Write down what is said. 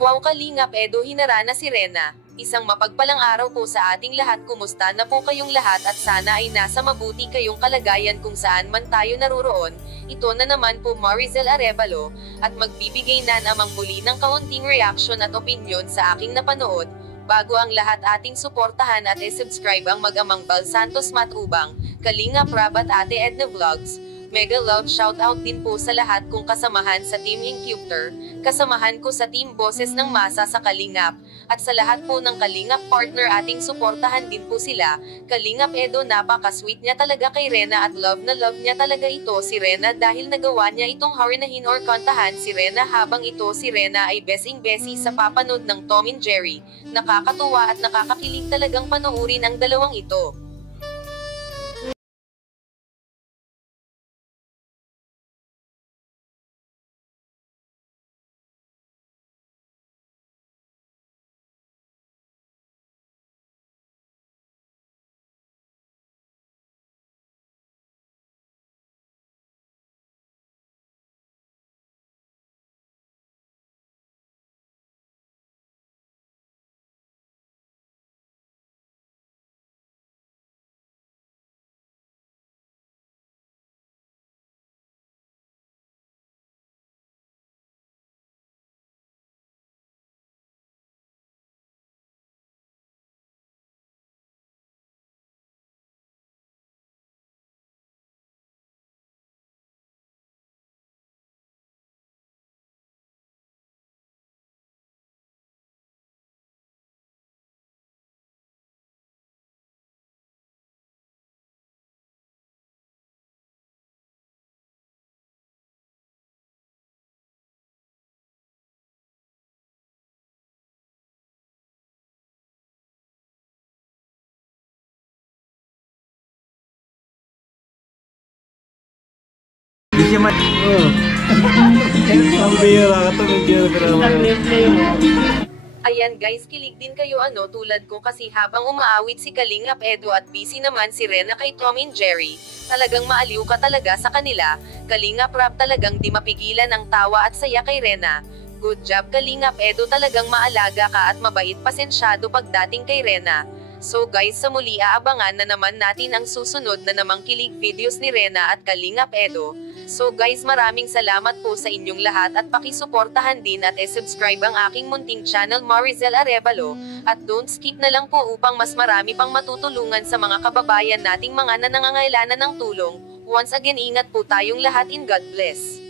Wow Kalingap Edo, hinara na si Rena. Isang mapagpalang araw po sa ating lahat. Kumusta na po kayong lahat at sana ay nasa mabuti kayong kalagayan kung saan man tayo naroroon. Ito na naman po Marizel Arevalo, at magbibigay na namang muli ng kaunting reaction at opinion sa aking napanood. Bago ang lahat, ating suportahan at i-subscribe ang mag-amang Bal Santos Matubang, Kalingap Rab at Ate Edna Vlogs. Mega love shoutout din po sa lahat kong kasamahan sa Team Incubator, kasamahan ko sa Team Boses ng Masa sa Kalingap, at sa lahat po ng Kalingap partner, ating suportahan din po sila. Kalingap Edo, napaka-sweet niya talaga kay Rena at love na love niya talaga ito si Rena dahil nagawa niya itong harinahin or kantahan si Rena habang ito si Rena ay besing-besi sa papanood ng Tom and Jerry. Nakakatuwa at nakakakilig talagang panoorin ang dalawang ito. Di siya ang bira ka to, Ayan guys, kilig din kayo tulad ko kasi habang umaawit si Kalingap Edo at busy naman si Rena kay Tom and Jerry, talagang maaliw ka talaga sa kanila. Kalingap Rab, talagang di mapigilan ang tawa at saya kay Rena. Good job Kalingap Edo, talagang maalaga ka at mabait, pasensyado pagdating kay Rena. So guys, sa muli aabangan na naman natin ang susunod na namang kilig videos ni Rena at Kalingap Edo. So guys, maraming salamat po sa inyong lahat at pakisuportahan din at i-subscribe ang aking munting channel Marizel Arevalo, at don't skip na lang po upang mas marami pang matutulungan sa mga kababayan nating mga nangangailangan ng tulong. Once again, ingat po tayong lahat, in God bless.